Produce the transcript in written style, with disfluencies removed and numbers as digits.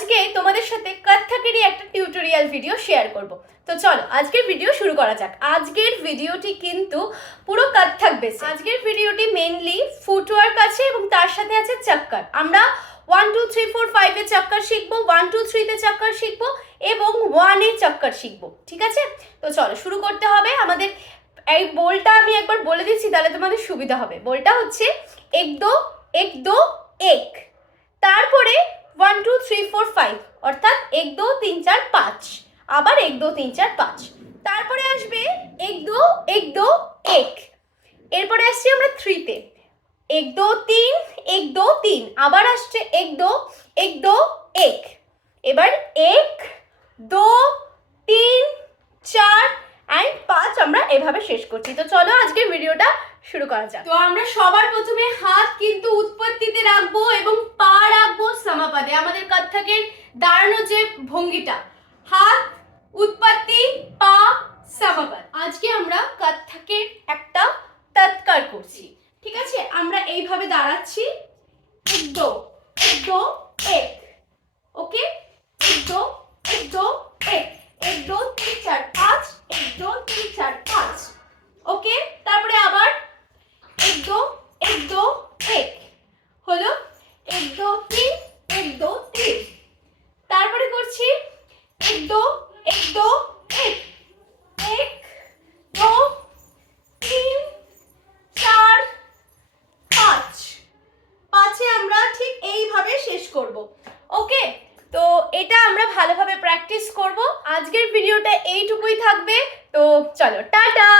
আজকে তোমাদের সাথে কত্থকেরই একটা টিউটোরিয়াল ভিডিও শেয়ার করব। তো চলো আজকের ভিডিও শুরু করা যাক। আজকের ভিডিওটি কিন্তু পুরো কত্থক বেস। আজকের ভিডিওটি মেইনলি ফুটওয়ার্ক আছে এবং তার সাথে আছে চক্কর। আমরা 1 2 3 4 5 এ চক্কর শিখবো, 1 2 3 তে চক্কর শিখবো এবং 1 এ চক্কর শিখবো। ঠিক আছে, তো চলো শুরু করতে হবে। আমাদের এই বোলটা আমি একবার বলে দিচ্ছি, তাহলে তোমাদের সুবিধা হবে। বোলটা হচ্ছে এক দো এক, তারপরে 1 2 3 4 5, অর্থাৎ 1 2 3 4 5, আবার 1 2 3 4 5, তারপরে আসবে 1 2 1, এরপরে আসছি আমরা 3 তে 1 2 3 1 2 3, আবার আসছে 1 2 1, এবার 1 2 3 4 এন্ড 5 আমরা এভাবে শেষ করছি। তো চলো আজকের ভিডিওটা শুরু করা যাক। তো আমরা সবার প্রথমে হাত কিন্তু উৎপত্তিতে রাখবো এবং পা রাখবো সমাপদে। আমাদের কত্থকের দাঁড়ানোর যে ভঙ্গিটা, হাত উৎপত্তি, পা সমাপদ। আজকে আমরা কত্থকের একটা তৎকার করছি। ঠিক আছে, আমরা এইভাবে দাঁড়াচ্ছি, এক দো এক, ওকে, এক দো এক, 1 2 3 4 5, 1 2 3 4 5, ওকে। তারপরে আবার 1 2 1, হলো 1 2 3 1 2 3, তারপরে করছি 1 2 1, 1 2 3 4 5, 5-এ আমরা ঠিক এইভাবে শেষ করব। ওকে, তো এটা আমরা ভালোভাবে প্র্যাকটিস করব। আজকের ভিডিওটা এইটুকুই থাকবে। তো চলো টাটা।